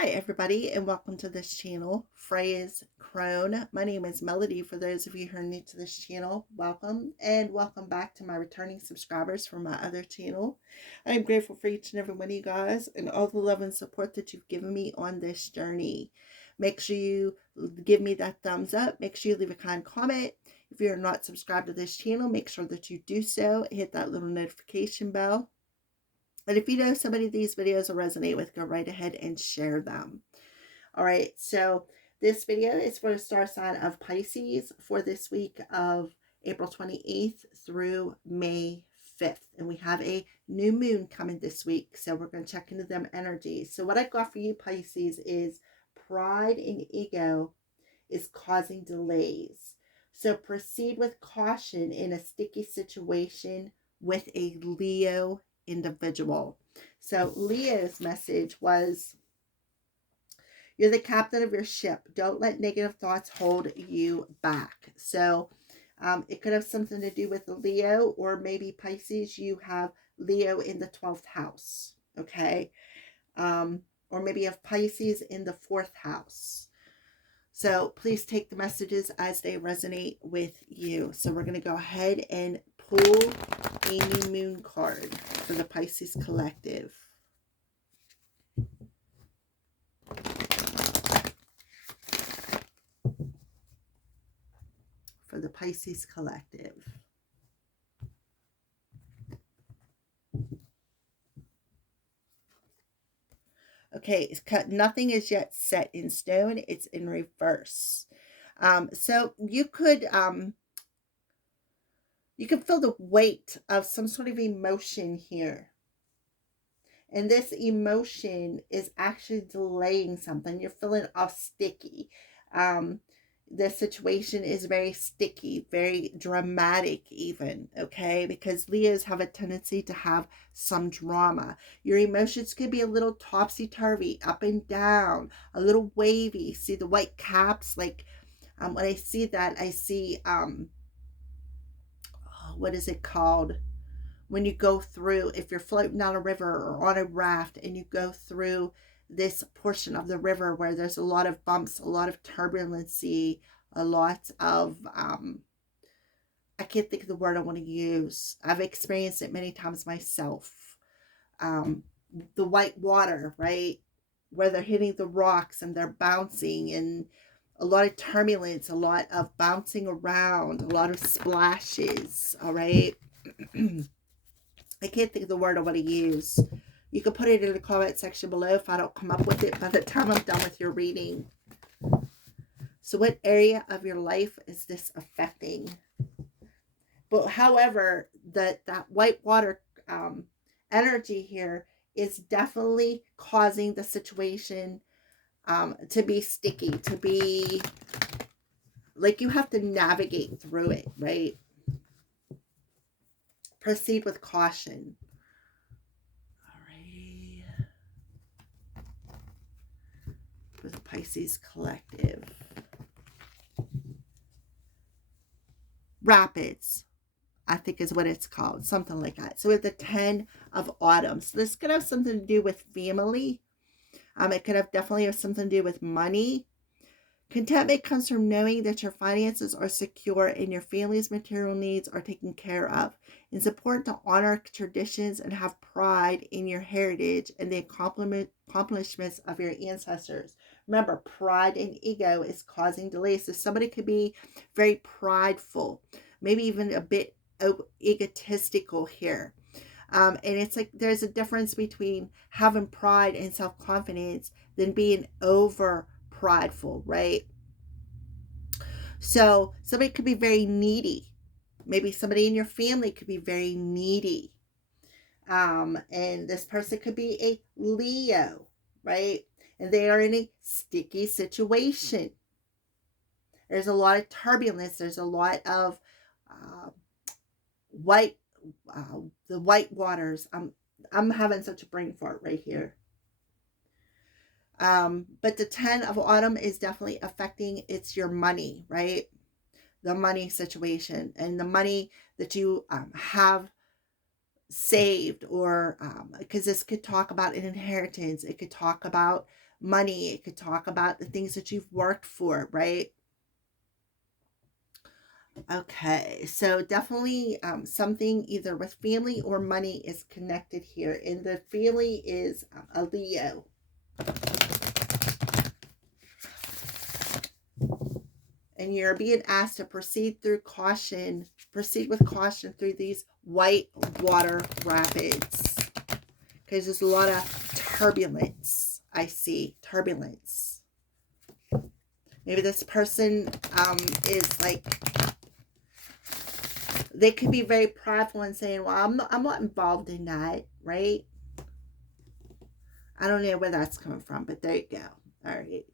Hi everybody and welcome to this channel, Freya's Crone. My name is Melody. For those of you who are new to this channel, welcome and welcome back to my returning subscribers from my other channel. I'm grateful for each and every one of you guys and all the love and support that you've given me on this journey. Make sure you give me that thumbs up. Make sure you leave a kind comment. If you're not subscribed to this channel, make sure that you do so. Hit that little notification bell. And if you know somebody these videos will resonate with, go right ahead and share them. All right, so this video is for the star sign of Pisces for this week of April 28th through May 5th. And we have a new moon coming this week, so we're going to check into them energies. So what I've got for you, Pisces, is pride and ego is causing delays. So proceed with caution in a sticky situation with a Leo individual. So Leo's message was, you're the captain of your ship. Don't let negative thoughts hold you back. So it could have something to do with the Leo, or maybe Pisces, you have Leo in the 12th house. Okay. Or maybe you have Pisces in the 4th house. So please take the messages as they resonate with you. So we're going to go ahead and pull a new moon card for the Pisces collective. For the Pisces collective. Okay, it's cut. Nothing is yet set in stone. It's in reverse. So you could feel the weight of some sort of emotion here. And this emotion is actually delaying something. You're feeling all sticky. The situation is very sticky, very dramatic even, okay? Because Leos have a tendency to have some drama. Your emotions could be a little topsy-turvy, up and down, a little wavy. See the white caps? Like, when I see that, I see, what is it called? When you go through, if you're floating down a river or on a raft and you go through this portion of the river where there's a lot of bumps, a lot of turbulency, a lot of, I can't think of the word I want to use. I've experienced it many times myself. The white water, right? Where they're hitting the rocks and they're bouncing, and a lot of turbulence, a lot of bouncing around, a lot of splashes, all right? I can't think of the word I want to use. You can put it in the comment section below if I don't come up with it by the time I'm done with your reading. So what area of your life is this affecting? But however, that white water energy here is definitely causing the situation to be sticky, to be like you have to navigate through it, right? Proceed with caution. For the Pisces collective. Rapids, I think is what it's called. Something like that. So with the 10 of autumn. So this could have something to do with family. It could have definitely have something to do with money. Contentment comes from knowing that your finances are secure and your family's material needs are taken care of. It's important to honor traditions and have pride in your heritage and the accomplishments of your ancestors. Remember, pride and ego is causing delays. So somebody could be very prideful, maybe even a bit egotistical here. And it's like there's a difference between having pride and self-confidence than being over prideful, right? So somebody could be very needy. Maybe somebody in your family could be very needy. And this person could be a Leo, right? And they are in a sticky situation. There's a lot of turbulence. There's a lot of the white waters. I'm having such a brain fart right here. But the 10 of autumn is definitely affecting, it's your money, right? The money situation and the money that you have saved, or because this could talk about an inheritance. It could talk about money. It could talk about the things that you've worked for, right? Okay, so definitely something either with family or money is connected here. And the family is a Leo. And you're being asked to proceed with caution through these white water rapids. Because there's a lot of turbulence. I see turbulence. Maybe this person is like, they could be very prideful and saying, well, I'm not involved in that, right? I don't know where that's coming from, but there you go. All right.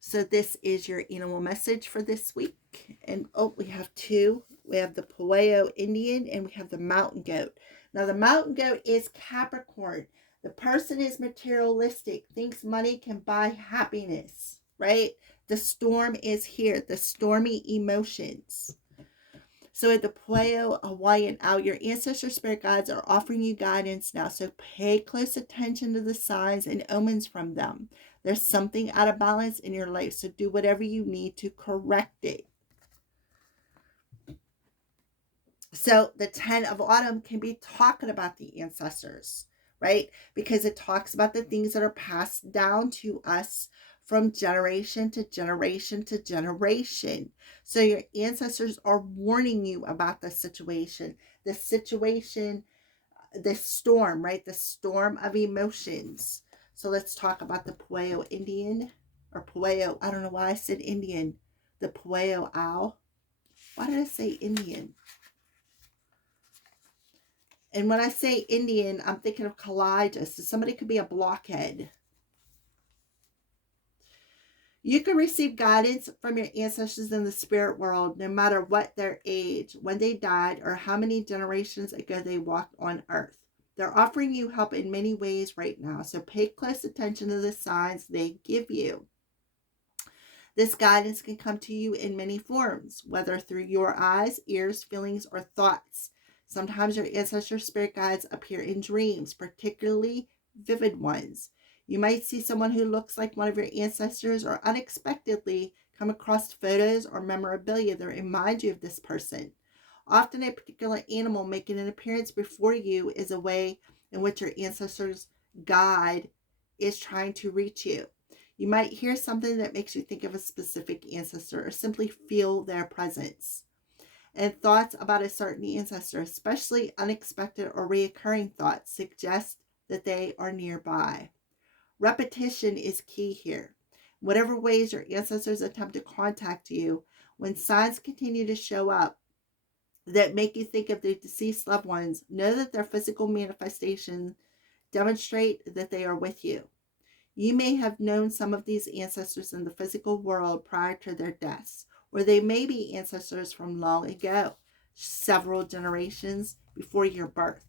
So this is your animal message for this week. And oh, we have two. We have the Pueo Indian and we have the mountain goat. Now the mountain goat is Capricorn. The person is materialistic, thinks money can buy happiness, right? The storm is here, the stormy emotions. So at the Pueo Hawaiian Owl, your ancestor spirit guides are offering you guidance now. So pay close attention to the signs and omens from them. There's something out of balance in your life, so do whatever you need to correct it. So the 10 of autumn can be talking about the ancestors, right? Because it talks about the things that are passed down to us from generation to generation to generation. So your ancestors are warning you about the situation, the storm, right? The storm of emotions. So let's talk about the Pueo Indian, or Pueo. I don't know why I said Indian. The Pueo Owl. Why did I say Indian? And when I say Indian, I'm thinking of Kalijah. So somebody could be a blockhead. You can receive guidance from your ancestors in the spirit world, no matter what their age, when they died, or how many generations ago they walked on earth. They're offering you help in many ways right now, so pay close attention to the signs they give you. This guidance can come to you in many forms, whether through your eyes, ears, feelings, or thoughts. Sometimes your ancestor spirit guides appear in dreams, particularly vivid ones. You might see someone who looks like one of your ancestors, or unexpectedly come across photos or memorabilia that remind you of this person. Often a particular animal making an appearance before you is a way in which your ancestors' guide is trying to reach you. You might hear something that makes you think of a specific ancestor, or simply feel their presence. And thoughts about a certain ancestor, especially unexpected or reoccurring thoughts, suggest that they are nearby. Repetition is key here. Whatever ways your ancestors attempt to contact you, when signs continue to show up that make you think of their deceased loved ones, know that their physical manifestations demonstrate that they are with you. You may have known some of these ancestors in the physical world prior to their deaths, or they may be ancestors from long ago, several generations before your birth.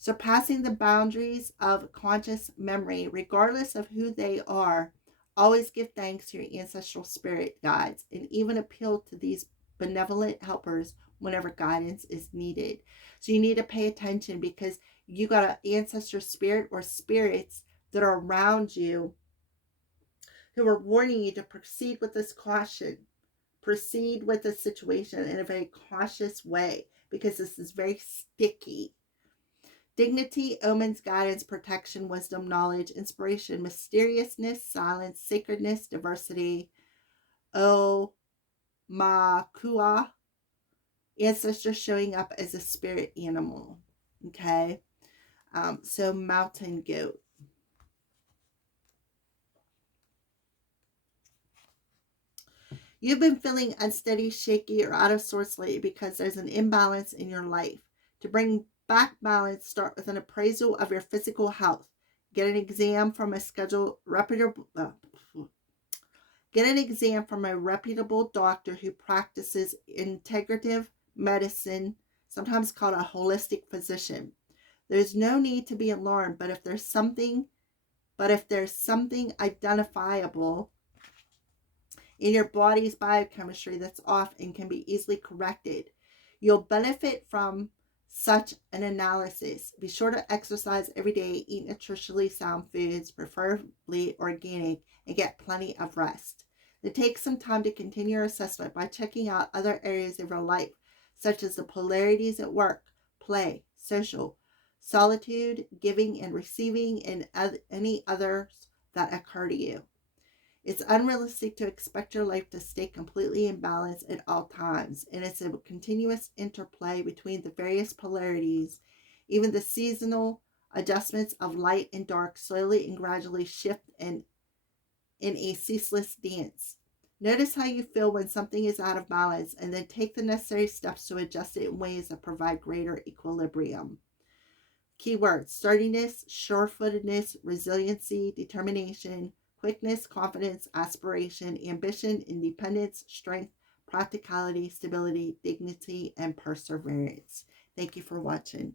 Surpassing the boundaries of conscious memory, regardless of who they are, always give thanks to your ancestral spirit guides, and even appeal to these benevolent helpers whenever guidance is needed. So you need to pay attention, because you got an ancestor spirit or spirits that are around you who are warning you to proceed with this caution. Proceed with the situation in a very cautious way, because this is very sticky. Dignity, omens, guidance, protection, wisdom, knowledge, inspiration, mysteriousness, silence, sacredness, diversity. O ma kua, ancestor showing up as a spirit animal. Okay, so mountain goat. You've been feeling unsteady, shaky, or out of sorts lately because there's an imbalance in your life. To bring back balance, start with an appraisal of your physical health. Get an exam from a reputable doctor who practices integrative medicine, sometimes called a holistic physician. There's no need to be alarmed, but if there's something identifiable in your body's biochemistry that's off and can be easily corrected, you'll benefit from such an analysis. Be sure to exercise every day, eat nutritionally sound foods, preferably organic, and get plenty of rest. Then take some time to continue your assessment by checking out other areas of your life, such as the polarities at work, play, social, solitude, giving and receiving, and any others that occur to you. It's unrealistic to expect your life to stay completely in balance at all times, and it's a continuous interplay between the various polarities. Even the seasonal adjustments of light and dark slowly and gradually shift in a ceaseless dance. Notice how you feel when something is out of balance, and then take the necessary steps to adjust it in ways that provide greater equilibrium. Keywords: sturdiness, sure-footedness, resiliency, determination, quickness, confidence, aspiration, ambition, independence, strength, practicality, stability, dignity, and perseverance. Thank you for watching.